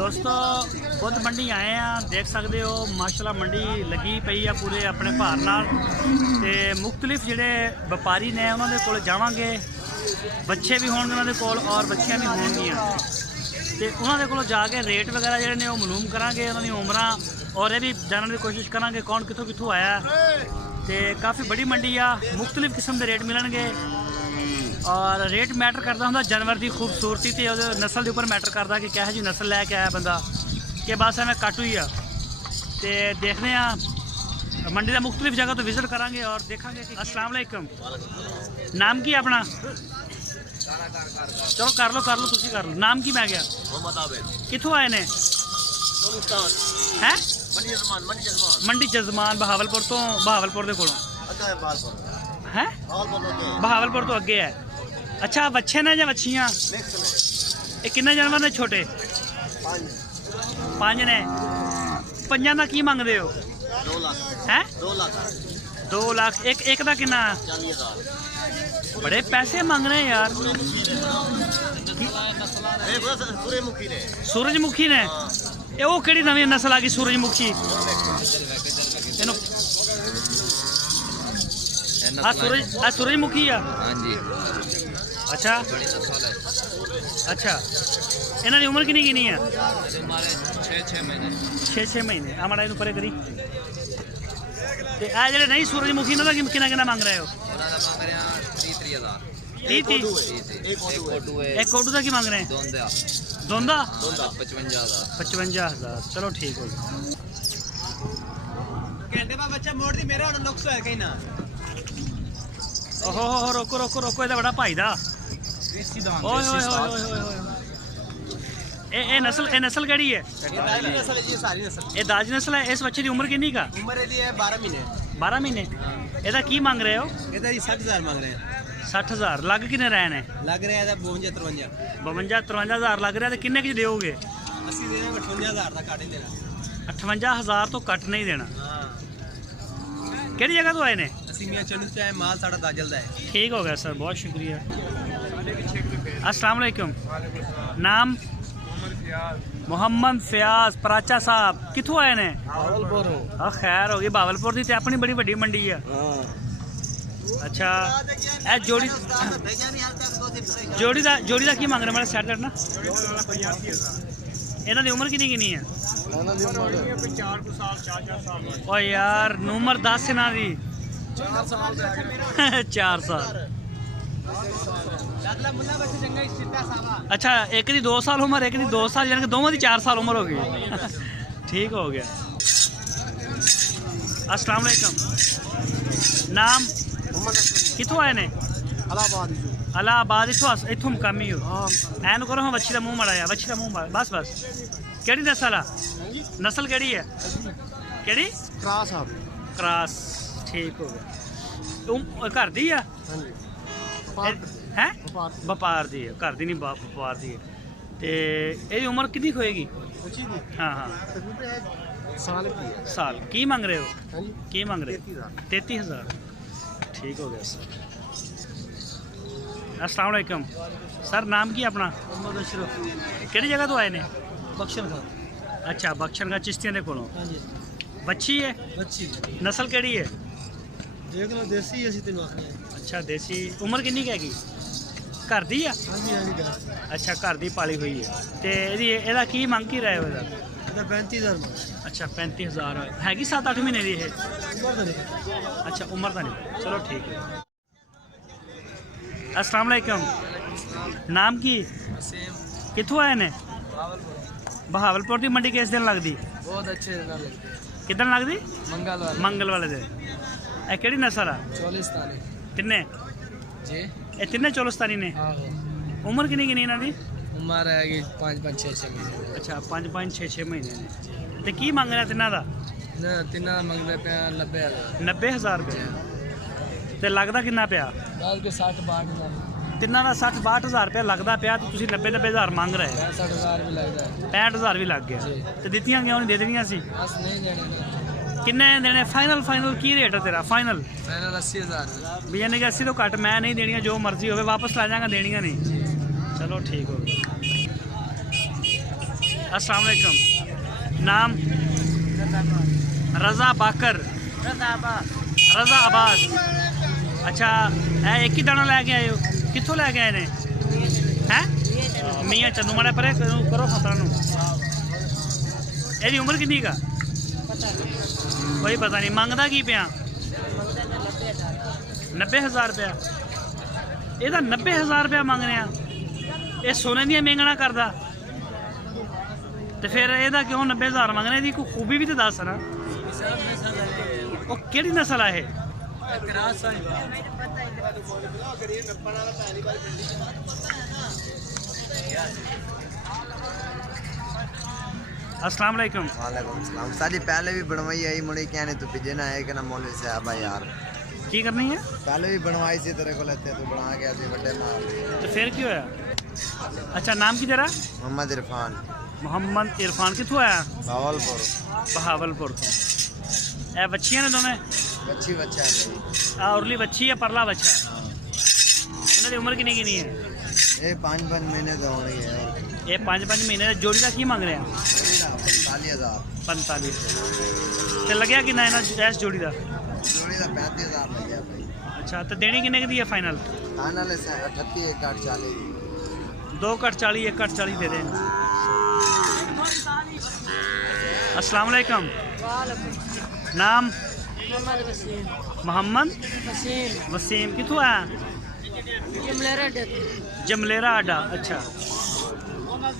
दोस्तों बुद्ध मंडी आए हैं, देख सकते हो माशाल्लाह मंडी लगी पई है पूरे अपने भार नाल ते मुख्तलिफ जिहड़े व्यापारी ने उन्होंने कोल जावांगे, बच्चे भी होणगे उन्होंने कोल और बच्चियां भी होणगियां ते उन्होंने कोल जाके रेट वगैरह जिहड़े ने मालूम करांगे, उन्होंने उम्रां और ये भी जानने की कोशिश करांगे कौन कितों कितों आया ते काफ़ी बड़ी मंडी आ, मुख्तलिफ किस्म के रेट मिलणगे और रेट मैटर करता होंगे जानवर की खूबसूरती तो नस्ल के उपर मैटर करता कि किहो जी नस्ल लैके आया बंदा कि बस एवं काटू ही आ। तो देखने मंडी का मुख्तलिफ जगह तो विजिट करांगे और देखांगे कि अस्सलाम वालेकुम, नाम की अपना? चलो कर लो तुसी कर लो। नाम की मैं गया कितों आए ने? हैं मंडी जजमान बहावलपुर तो बहावलपुर के कोलों है बहावलपुर तो अगे है। अच्छा बच्चे ने या बच्चियां? ये किन्ने जानवर ने छोटे? 5 ने। 5 का की मंगते हो? 2 लाख एक का कितना? बड़े पैसे मांग रहे हैं यार। सूरजमुखी ने ये वो केड़ी नवी नस्ल आ गई सूरजमुखी? सूरजमुखी आ। हाँ जी। अच्छा इन्हों की उम्र कितनी कितनी है? 6 महीने। आ माड़ा परे करी ते आ जेडे नहीं सूरजमुखी इन्हों का कितना मांग रहे हो? 30 एक कोटू का की मांग रहे हैं? दोंदा 55,000। चलो ठीक हो ओहो रोको रोको रोको ये बड़ा भाई दा ए नस्ल केड़ी है? ये दाजी नस्ल है। इस बच्चे की उम्र कितनी का? उम्र है 12 महीने। 12 महीने। ਇਹਦਾ ਕੀ ਮੰਗ ਰਹੇ ਹੋ? ਇਹਦਾ ਜੀ 60000 ਮੰਗ ਰਹੇ ਆ। 60000 ਲੱਗ ਕਿੰਨੇ ਰਹੇ ਨੇ? ਲੱਗ ਰਿਹਾ ਇਹਦਾ 52-53,000 ਲੱਗ ਰਿਹਾ ਤੇ ਕਿੰਨੇ ਕੀ ਦਿਓਗੇ? ਅਸੀਂ ਦੇ ਦਾਂਗੇ 58000 ਦਾ ਕੱਟ ਹੀ ਦੇਣਾ। 58,000 ਤੋਂ ਘੱਟ ਨਹੀਂ ਦੇਣਾ। ਹਾਂ ਕਿਹੜੀ ਜਗ੍ਹਾ ਤੋਂ ਆਏ ਨੇ? ਅਸੀਂ ਮੀਆਂ ਚੰਨੂ ਤੋਂ ਆਏ, ਮਾਲ ਸਾਡਾ ਦਾਜਲ ਦਾ ਹੈ। ठीक हो गया सर, बहुत शुक्रिया। अस्सलाम वालेकुम, नाम? मोहम्मद फयाज पराचा साहब कितों आए ने? हाँ खैर हो गई, बहावलपुर की अपनी बड़ी वड्डी मंडी है। अच्छा ए जोड़ी का की मंग रहे? मैं सैट करना इन्हों की उम्र कितनी कितनी है? 4 यार उम्र 10 इन्हों की 4 साल। अच्छा एक की 2 साल उम्र, एक की 2 साल, यानी कि दोनों की 4 साल उम्र हो गई। ठीक हो गया। अस्सलाम वालेकुम, नाम? कितों आए ने? अलाहाबाद। इथों कम ही हो एन करो। हाँ बच्ची का मुँह मड़ा, बच्ची का मुँह बस केड़ी नस्ल आ? नस्ल केड़ी है? केड़ी? क्रॉस। ठीक हो गया। घर दी है? हैं व्यापार दी है, घर दी नहीं व्यापार दी है। तो यही उम्र कितनी होएगी? हाँ साल। की मंग रहे हो? की मंग रहे? 33,000। ठीक हो गया सर। अस्सलाम वालेकुम सर, नाम की अपना? केड़ी जगह तो आए ने? बख्शन खान। अच्छा बख्शन का चिश्तियां दे कोलों। बच्ची है? नस्ल केड़ी है? देख लो देसी ਅਸੀਂ ਤੈਨੂੰ ਆਖਿਆ। अच्छा देसी। उम्र कितनी की हैगी? घर दी है? अच्छा घर दी पाली हुई है। तो ਇਹਦਾ ਕੀ ਮੰਗ ਕੀ ਰਹੇ ਹੋ? ਇਹਦਾ 35,000। अच्छा 35,000 हैगी 7-8 महीने की है? अच्छा उम्र का नहीं। चलो ठीक है। अस्सलाम वालेकुम, नाम की? कितों आए ने? बहावलपुर की मंडी किस दिन लगती? बहुत अच्छे लगते। किदन लगती? मंगल वाले दिन। ਇਹ ਕਿਹੜੀ ਨਸਲ ਆ? ਚੋਲਿਸਤਾਨੀ। ਕਿੰਨੇ ਜੀ? ਇਹ ਤਿੰਨੇ ਚੋਲਿਸਤਾਨੀ ਨੇ। ਆਹੋ। ਉਮਰ ਕਿੰਨੀ ਕਿੰਨੀ ਇਹਨਾਂ ਦੀ? ਉਮਰ ਹੈਗੀ 5-6 ਮਹੀਨੇ। ਅੱਛਾ 5-6 ਮਹੀਨੇ ਨੇ। ਤੇ ਕੀ ਮੰਗ ਰਿਹਾ ਤਿੰਨਾਂ ਦਾ? ਤਿੰਨਾਂ ਦਾ ਮੰਗਦੇ ਪਿਆ 90,000। 90,000 ਰੁਪਏ। ਤੇ ਲੱਗਦਾ ਕਿੰਨਾ ਪਿਆ? ਬਾਅਦ ਕੇ 60-62,000। ਤਿੰਨਾਂ ਦਾ 60-62,000 ਰੁਪਏ ਲੱਗਦਾ ਪਿਆ ਤੇ ਤੁਸੀਂ 90,000 ਮੰਗ ਰਹੇ? 65,000 ਵੀ ਲੱਗਦਾ ਹੈ। 65,000 ਵੀ ਲੱਗ ਗਿਆ ਤੇ ਦਿੱਤੀਆਂ ਕਿਉਂ ਨਹੀਂ? ਦੇ ਦੇਣੀਆਂ ਸੀ। ਬਸ ਨਹੀਂ ਦੇਣੇ। ਕਿੰਨੇ ਦੇਣੇ? ਫਾਈਨਲ ਕੀ ਰੇਟ ਹੈ ਤੇਰਾ? ਫਾਈਨਲ 80,000 ਵੀ यानी कि 80 तो घट मैं नहीं देनिया, जो मर्जी हो वापस ला जाएगा, देनिया नहीं। चलो ठीक हो गया। अस्सलाम वालेकुम। नाम? रज़ा बाकर। रज़ा अब्बास। अच्छा, एक ही दाना लैके आए हो? कित्थों लैके आए ने? हैं? मियाँ चन्नू माड़ा परे करो खतरा नू। एदी उम्र कितनी का? कोई पता नहीं। मंगदा की पिया? 90,000 रुपया। ਇਹਦਾ 90,000 रुपया मंग रहे हैं। ये सोने दी मेंगना करदा तो फिर ਇਹਦਾ क्यों 90,000 मंग रहे? ਇਹਦੀ ਕੋਈ खूबी भी तो दस ना। ਉਹ ਕਿਹੜੀ ਨਸਲ ਆ ਇਹ? अस्सलाम वालेकुम। वालेकुम सलाम। साडी पहले भी बनवाई आई मुड़ी कहने तू पिजे ना है कि ना मौलवी साहब यार की करनी है? पहले भी बनवाई सी तेरे को लेते तू बना गया सी बड़े माल। तो फिर क्यों होया? अच्छा, नाम की तेरा? मोहम्मद इरफान। मोहम्मद इरफान कितों आया? भावलपुर। बहावलपुर तो। ए बच्चियां ने दोवें? बच्ची बच्चा है भाई। आ उरली बच्ची है, परला बच्चा है। इन्हां दी उम्र कितनी कितनी है? ये 5 महीने तो हो रही है। ये 5 महीने दा जोड़ी का की मांग रहे हैं? 45,000। 45। ते लगया किन्ना इन्हां इस जोड़ी का? जोड़ी का 35,000 लग गया भाई। अच्छा, तो देनी किन्ने की दी है फाइनल? खाना ले से 38 1 40। 2 कट 40 1 कट 40 दे दें। अस्सलाम वालेकुम। नाम? मोहम्मद वसीम। कितों आया? जमलेरा अड्डा। अच्छा,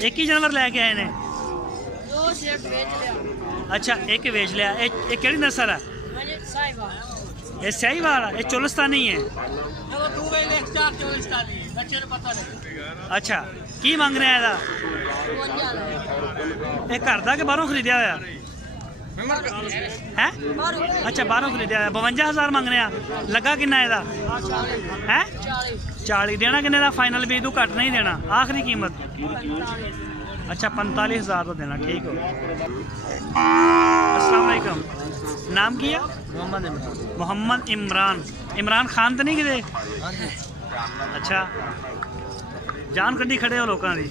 एक ही जानवर लैके आए ने? अच्छा, एक वेच लिया। ये केड़ी नस्ल है? ये साहिवाल है? ये चोलिस्तानी है? अच्छा, की मंग रहे हैं ਇਹਦਾ? ਇਹ ਘਰ ਦਾ ਕਿ ਬਾਹਰੋਂ ਖਰੀਦਿਆ ਹੋਇਆ ਹੈ? ਅੱਛਾ, ਬਾਹਰੋਂ ਖਰੀਦਿਆ ਹੋਇਆ। 52,000 ਮੰਗ ਰਿਹਾ। ਲੱਗਾ ਕਿੰਨਾ ਇਹਦਾ ਹੈ? 40 ਦੇਣਾ। ਕਿੰਨੇ ਦਾ ਫਾਈਨਲ? ਵੀ ਤੂੰ ਘੱਟ ਨਹੀਂ देना। आखिरी कीमत? अच्छा, 45,000 तो देना। ठीक हो। अस्सलाम वालेकुम। नाम की है? मोहम्मद इमरान। इमरान खान तो नहीं किते? अच्छा, जान कड्डी खड़े हो लोगों की।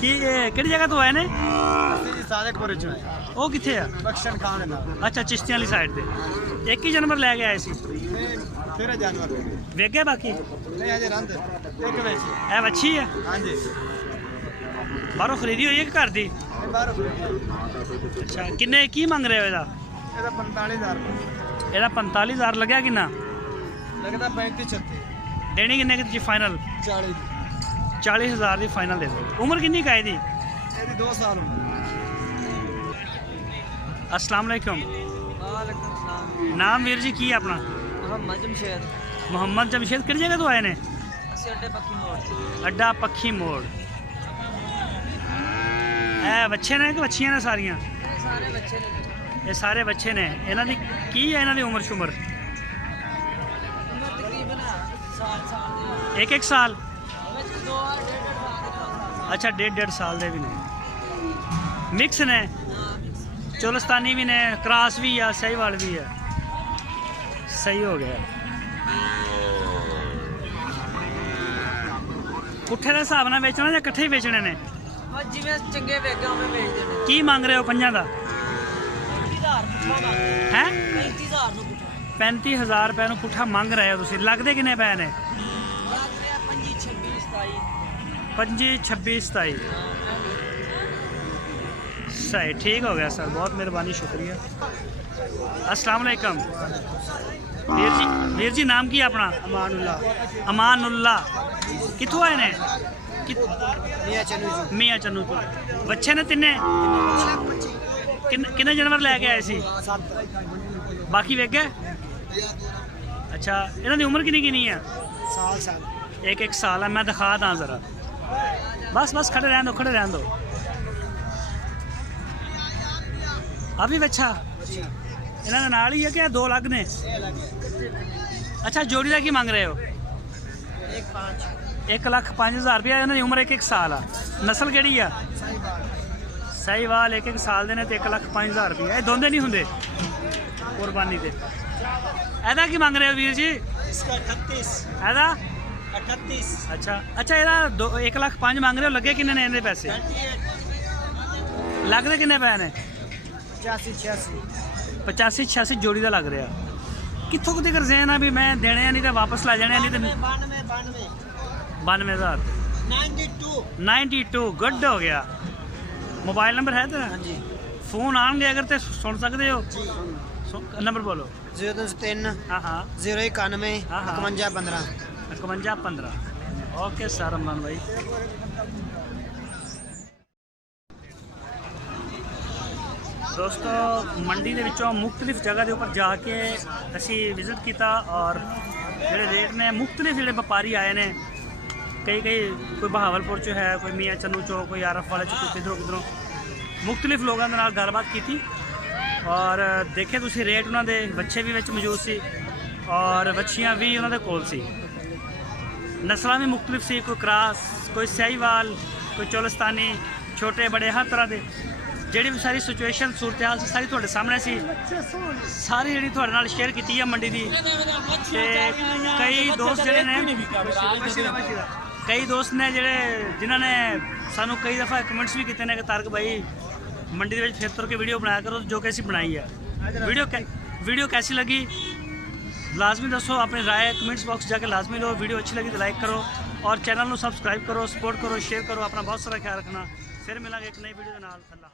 की किहड़ी जगह तो आए ने? सादकपुर चो वो कित्थे आ? बख्शन खान ना अच्छा, चिश्तियां वाली साइड ते। एक ही जानवर लैके आए सी? फिर जानवर वेख गए बाकी? नहीं अजे रंद एक वैसे। ए अच्छी है? हां जी। बाहरों खरीदी हुई है कि घर दी? अच्छा, किन्ने की मंग रहे हो ਇਹਦਾ? ਇਹਦਾ 45,000 ਇਹਦਾ 45,000 ਲੱਗਿਆ किन्ना? लगदा 35 36 देनी किन्ने की फाइनल? 40 40,000 ਦੀ फाइनल दे दो। उम्र किन्नी का ਇਹਦੀ? ਇਹਦੀ 2 साल उम्र। अस्सलाम वालेकुम। वालेकुम सलाम। नाम वीर जी की है अपना? मोहम्मद जमशेद। मोहम्मद जमशेद। किहड़ी जगह तो आए ने? ਅਸੀਂ ਅੱਡੇ ਪੱਕੀ ਮੋੜ। अड्डा पक्खी मोड़। ए बच्चे ने कि बच्चियां ने सारियां? ਸਾਰੇ ਬੱਚੇ ਨੇ। ये सारे बच्चे ने। इन्हां दी की है? इन्हां दी उम्र शुमर? ਉਮਰ ਤਕਰੀਬਨ ਸਾਲ ਦੀ। एक एक साल? ਵਿੱਚ 2 1.5 ਸਾਲ। अच्छा, 1.5 साल दे भी ने। मिक्स ने? चोलिस्तानी भी ने, क्रॉस भी है, साहिवाल भी है। सही हो गया। पुट्ठे के हिसाब नाल बेचना या कट्ठे ही बेचने ने? ਜਿਵੇਂ ਚੰਗੇ ਵੇਗੇ ਉਵੇਂ ਵੇਚਦੇ ਨੇ। की मांग रहे हो ਪੰਜਾਂ ਦਾ? 35,000 ਪੁੱਠਾ हैं? 35,000 ਨੂੰ ਪੁੱਠਾ। 35,000 रुपए ਨੂੰ ਪੁੱਠਾ ਮੰਗ ਰਹੇ ਹੋ ਤੁਸੀਂ। ਲੱਗਦੇ ਕਿੰਨੇ ਪਏ ਨੇ? ਲੱਗ ਰਿਹਾ 25 26 27। 25 26 27। सही, ठीक हो गया सर, बहुत मेहरबानी, शुक्रिया। अस्सलाम वालेकुम। वीर जी नाम की है अपना? ਅਮਾਨੁੱਲਾ। अमानुल्ला। कितों आए ने? ਮੀਆਂ ਚੰਨੂ ਜੀ। मियाँ चन्नू तो। बच्चे ने तिन्ने? किन्ने जानवर लैके आए सी? 7 बाकी वेख गए? अच्छा, इन्हां दी उम्र किन्नी किन्नी है? साल। एक एक साल है। मैं दिखा दा जरा। बस बस, खड़े रहने दो, खड़े रहने दो। अभी बच्चा इन्हां दे नाल ही है कि 2 अलग ने? अच्छा, जोड़ी का की मंग रहे हो? 1,05,000 रुपया। इन्हां दी उम्र 1 1 साल है। नस्ल केड़ी है? साहिवाल। 1 1 साल दे ने ते 1,05,000 रुपया। ये दोंदे नहीं हुंदे कुर्बानी दे। ਇਹਦਾ ਕੀ ਮੰਗ ਰਹੇ ਹੋ ਵੀਰ ਜੀ? इसका 38 ਇਹਦਾ 38 अच्छा, ਇਹਦਾ 1,05,000 ਮੰਗ ਰਹੇ ਹੋ। ਲੱਗੇ ਕਿੰਨੇ ਨੇ ਇਹਦੇ ਪੈਸੇ? 38 ਲੱਗਦੇ ਕਿੰਨੇ ਪਏ ਨੇ 85 86 85 86 ਜੋੜੀ ਦਾ ਲੱਗ ਰਿਹਾ। ਕਿੱਥੋਂ ਕੁ ਤੱਕ ਜ਼ੇਨ ਆ ਵੀ ਮੈਂ ਦੇਣੇ ਆ, ਨਹੀਂ ਤਾਂ ਵਾਪਸ ਲੈ ਜਾਣੇ ਆ, ਨਹੀਂ ਤਾਂ 92,000 92 92 ਗੁੱਡ ਹੋ ਗਿਆ। ਮੋਬਾਈਲ ਨੰਬਰ ਹੈ ਤੇਰਾ? ਹਾਂਜੀ ਫੋਨ ਆਣਗੇ ਅਗਰ ਤੇ ਸੁਣ ਸਕਦੇ ਹੋ। ਨੰਬਰ ਬੋਲੋ। 003 ਹਾਂ ਹਾਂ 091 ਹਾਂ, ਹਾਂ। 51 15 51 15। ਓਕੇ ਸਰ ਅਮਨ ਭਾਈ। ਦੋਸਤੋ ਮੰਡੀ ਦੇ ਵਿੱਚੋਂ ਮੁxtਲਿਫ ਜਗ੍ਹਾ ਦੇ ਉੱਪਰ ਜਾ ਕੇ ਅਸੀਂ ਵਿਜ਼ਿਟ ਕੀਤਾ ਔਰ ਜਿਹੜੇ ਰੇਟ ਨੇ ਮੁxtਲਿਫ ਜਿਹੜੇ ਵਪਾਰੀ ਆਏ ਨੇ, ਕਈ ਕੋਈ ਬਹਾਵਲਪੁਰ ਚ ਹੈ, ਕੋਈ ਮੀਆਂ ਚੰਨੂ ਚੋਂ, ਕੋਈ ਆਰਫ ਵਾਲੇ ਚ, ਕੋਈ ਕਿਧਰੋਂ ਮੁxtਲਿਫ ਲੋਕਾਂ ਦੇ ਨਾਲ ਗੱਲਬਾਤ ਕੀਤੀ ਔਰ ਦੇਖੇ ਤੁਸੀਂ ਰੇਟ ਉਹਨਾਂ ਦੇ। ਬੱਚੇ ਵੀ ਵਿੱਚ ਮੌਜੂਦ ਸੀ ਔਰ ਬੱਚੀਆਂ ਵੀ ਉਹਨਾਂ ਦੇ ਕੋਲ ਸੀ। ਨਸਲਾਂ ਵੀ ਮੁxtਲਿਫ ਸੀ, ਕੋਈ ਕ੍ਰਾਸ, ਕੋਈ ਸਿਆਹੀਵਾਲ, ਕੋਈ ਚੋਲਸਤਾਨੀ, ਛੋਟੇ ਬੜੇ ਹਰ ਤਰ੍ਹਾਂ ਦੇ। ਜਿਹੜੀ ਵੀ ਸਾਰੀ ਸਿਚੁਏਸ਼ਨ ਸੂਰਤ ਹਾਲ ਸੀ ਸਾਰੀ ਤੁਹਾਡੇ ਸਾਹਮਣੇ ਸੀ, ਸਾਰੀ ਜਿਹੜੀ ਤੁਹਾਡੇ ਨਾਲ ਸ਼ੇਅਰ ਕੀਤੀ ਹੈ ਮੰਡੀ ਦੀ। ਤੇ ਕਈ ਦੋਸਤ ਜਿਹੜੇ ਨੇ ਜਿਹੜੇ ਜਿਨ੍ਹਾਂ ਨੇ ਸਾਨੂੰ ਕਈ ਦਫਾ ਕਮੈਂਟਸ ਵੀ ਕੀਤੇ ਨੇ ਕਿ ਤਾਰਕ ਭਾਈ ਮੰਡੀ ਦੇ ਵਿੱਚ ਫਿਰ ਤੁਰ ਕੇ ਵੀਡੀਓ ਬਣਾਇਆ ਕਰੋ, ਜੋ ਕਿ ਅਸੀਂ ਬਣਾਈ ਹੈ। ਵੀਡੀਓ कैसी लगी लाजमी दसो, अपनी राय कमेंट्स बॉक्स जाके लाजमी लो। वीडियो अच्छी लगी तो लाइक करो और चैनल को सब्सक्राइब करो, सपोर्ट करो, शेयर करो। अपना बहुत सारा ख्याल रखना। फिर मिलेंगे एक नई वीडियो के नाल। अल्लाह।